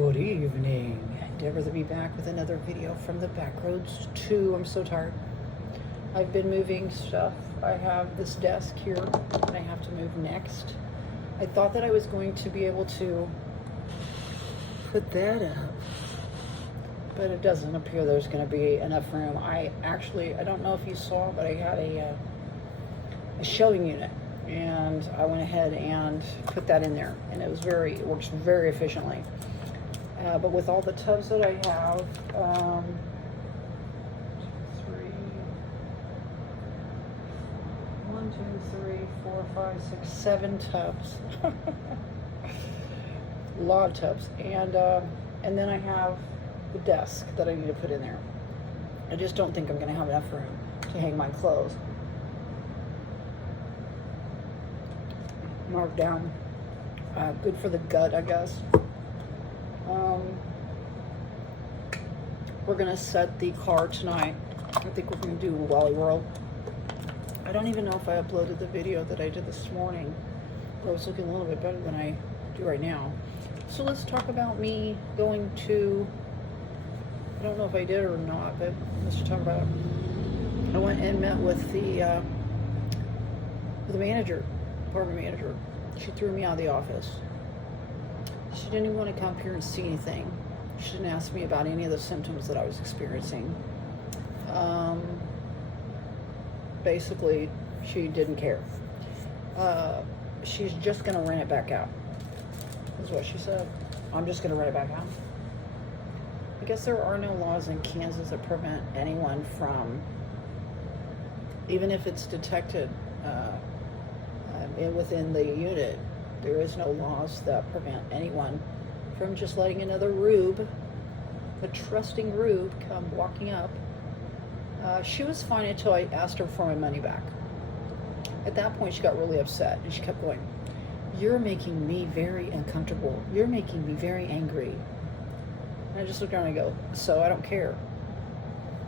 Good evening. Endeavor to be back with another video from the Backroads 2. I'm so tired. I've been moving stuff. I have this desk here that I have to move next. I thought that I was going to be able to put that up, but it doesn't appear there's going to be enough room. I don't know if you saw, but I had a shelving unit, and I went ahead and put that in there, and it works very efficiently. But with all the tubs that I have, 7 tubs, a lot of tubs, and then I have the desk that I need to put in there. I just don't think I'm going to have enough room to hang my clothes. Marked down, good for the gut, I guess. We're gonna set the car tonight. I think we're gonna do Wally World. I don't even know if I uploaded the video that I did this morning. But it was looking a little bit better than I do right now. So let's talk about me going to, I don't know if I did or not, but let's just talk about it. I went and met with the manager, apartment manager. She threw me out of the office. She didn't even want to come up here and see anything. She didn't ask me about any of the symptoms that I was experiencing. Basically, she didn't care. She's just going to rent it back out, is what she said. I'm just going to rent it back out. I guess there are no laws in Kansas that prevent anyone from, even if it's detected within the unit, there is no laws that prevent anyone from just letting another rube, a trusting rube, come walking up. She was fine until I asked her for my money back. At that point, she got really upset, and she kept going, "You're making me very uncomfortable. You're making me very angry." And I just looked around and I go, "So I don't care.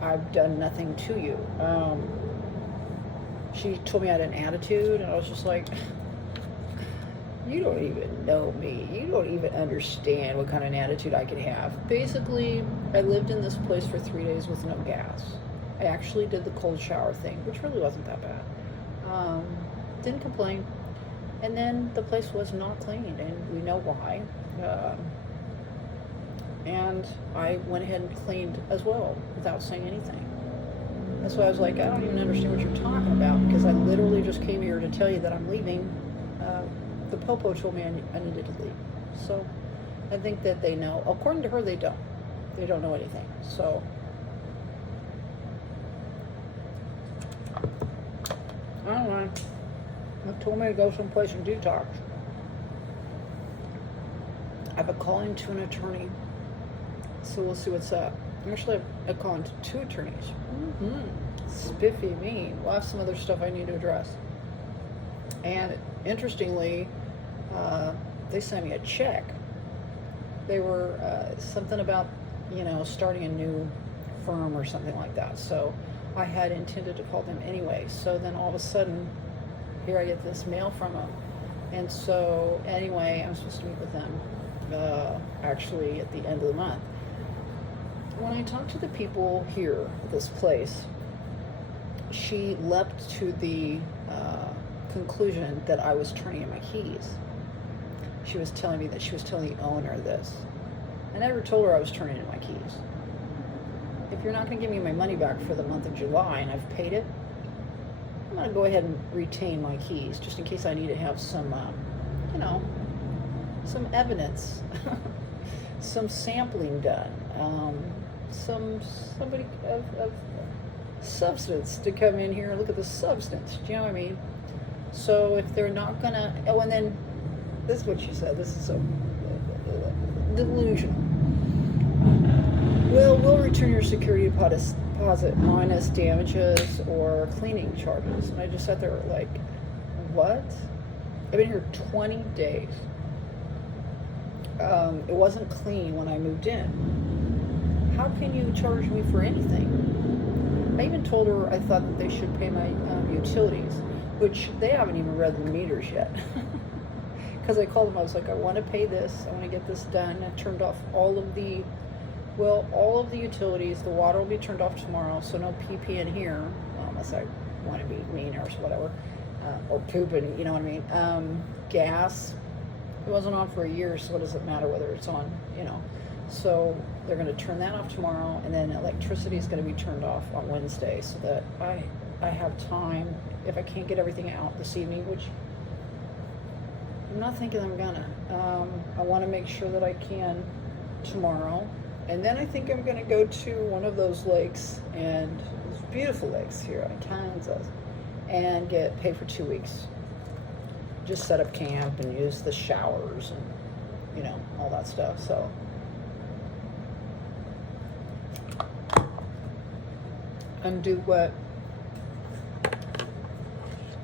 I've done nothing to you." She told me I had an attitude, and I was just like, you don't even know me. You don't even understand what kind of an attitude I can have. Basically, I lived in this place for 3 days with no gas. I actually did the cold shower thing, which really wasn't that bad. Didn't complain. And then the place was not cleaned, and we know why. And I went ahead and cleaned as well without saying anything. That's why I was like, I don't even understand what you're talking about, because I literally just came here to tell you that I'm leaving. The Popo told me I needed to leave. So I think that they know. According to her, they don't. They don't know anything. So I don't know. They told me to go someplace and detox. I have a call into an attorney. So we'll see what's up. Actually, I call into 2 attorneys. Spiffy me. We'll have some other stuff I need to address. And interestingly, they sent me a check. They were something about, starting a new firm or something like that. So I had intended to call them anyway. So then all of a sudden, here I get this mail from them. And so anyway, I'm supposed to meet with them actually at the end of the month. When I talked to the people here at this place, she leapt to the conclusion that I was turning in my keys. She was telling me that she was telling the owner this. I never told her I was turning in my keys. If you're not going to give me my money back for the month of July and I've paid it, I'm going to go ahead and retain my keys just in case I need to have some, some evidence, some sampling done, somebody of substance to come in here and look at the substance. Do you know what I mean? So if they're not gonna, and then this is what she said. This is so delusional. Well, we'll return your security deposit minus damages or cleaning charges. And I just sat there like, what? I've been here 20 days. It wasn't clean when I moved in. How can you charge me for anything? I even told her I thought that they should pay my utilities, which they haven't even read the meters yet. because I called them, I was like, I want to pay this, I want to get this done. I turned off all of the utilities. The water will be turned off tomorrow, so no PP in here, unless I want to be mean or whatever, or pooping, you know what I mean. Gas, it wasn't on for a year, so what does it matter whether it's on, you know. So they're going to turn that off tomorrow, and then electricity is going to be turned off on Wednesday, so that I have time, if I can't get everything out this evening, which I'm not thinking I'm gonna. I want to make sure that I can tomorrow. And then I think I'm going to go to one of those lakes, and there's beautiful lakes here in Kansas, and get paid for 2 weeks. Just set up camp and use the showers and, you know, all that stuff. So and do what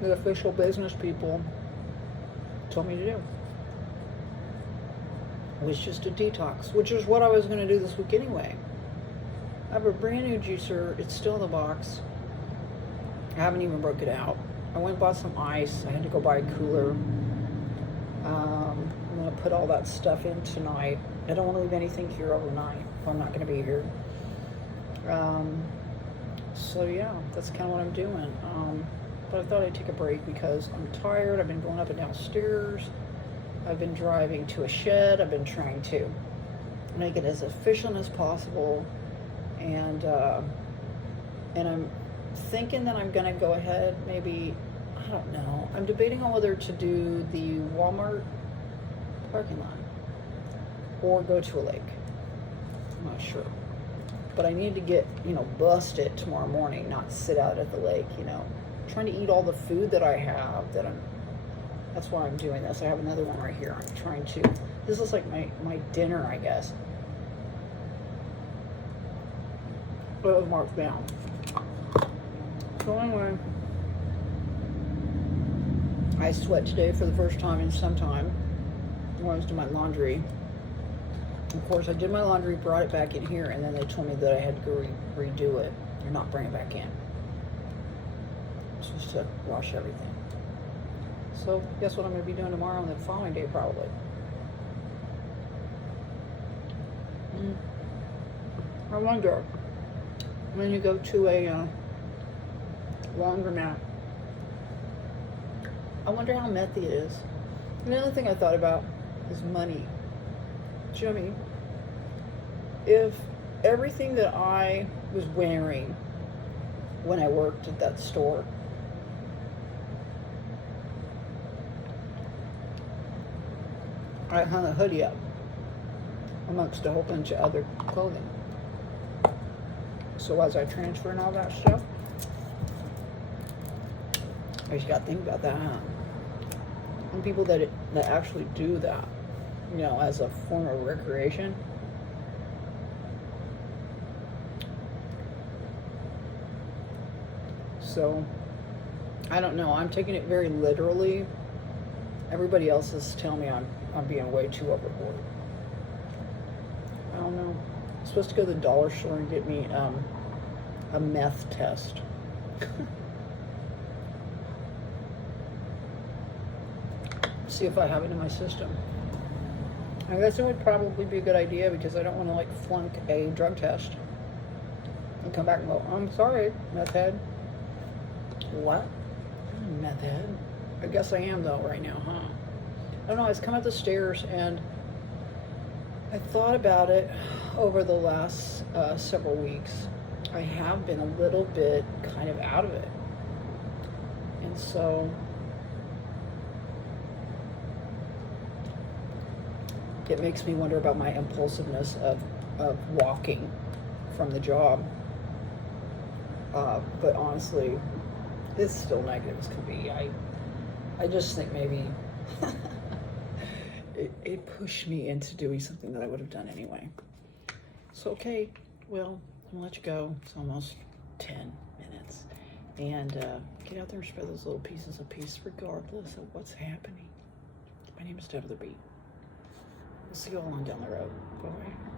the official business people told me to do. It was just a detox, which is what I was going to do this week anyway. I have a brand new juicer. It's still in the box. I haven't even broke it out. I went and bought some ice. I had to go buy a cooler. I'm going to put all that stuff in tonight. I don't want to leave anything here overnight if I'm not going to be here. So yeah, that's kind of what I'm doing. But I thought I'd take a break because I'm tired. I've been going up and down stairs. I've been driving to a shed. I've been trying to make it as efficient as possible. And I'm thinking that I'm going to go ahead, maybe, I don't know. I'm debating on whether to do the Walmart parking lot or go to a lake. I'm not sure. But I need to get, bust it tomorrow morning, not sit out at the lake, trying to eat all the food that I have, that's why I'm doing this. I have another one right here. I'm trying to, this is like my dinner, I guess. But it was marked down. So anyway, I sweat today for the first time in some time when I was doing my laundry. Of course, I did my laundry, brought it back in here, and then they told me that I had to go redo it or not bring it back in. I'm supposed to wash everything. So guess what I'm going to be doing tomorrow and the following day probably. I wonder, when you go to a laundromat, I wonder how methy it is. Another thing I thought about is money. Do you know what I mean? If everything that I was wearing when I worked at that store, I hung a hoodie up amongst a whole bunch of other clothing. So as I transfer and all that stuff, I just got to think about that, huh? And people that actually do that, as a form of recreation. So, I don't know. I'm taking it very literally. Everybody else is telling me I'm being way too overboard. I don't know. I'm supposed to go to the dollar store and get me a meth test. See if I have it in my system. I guess it would probably be a good idea because I don't want to flunk a drug test and come back and go, I'm sorry, meth head. What? Meth head? I guess I am though right now, huh? I don't know, I was coming up the stairs and I thought about it over the last several weeks. I have been a little bit kind of out of it. And so it makes me wonder about my impulsiveness of walking from the job. But honestly, it's still negative as can be. I just think maybe it pushed me into doing something that I would have done anyway. So, okay, well, I'm gonna let you go. It's almost 10 minutes. And get out there and spread those little pieces of peace regardless of what's happening. My name is Tabitha B. We'll see you all on down the road. Bye-bye.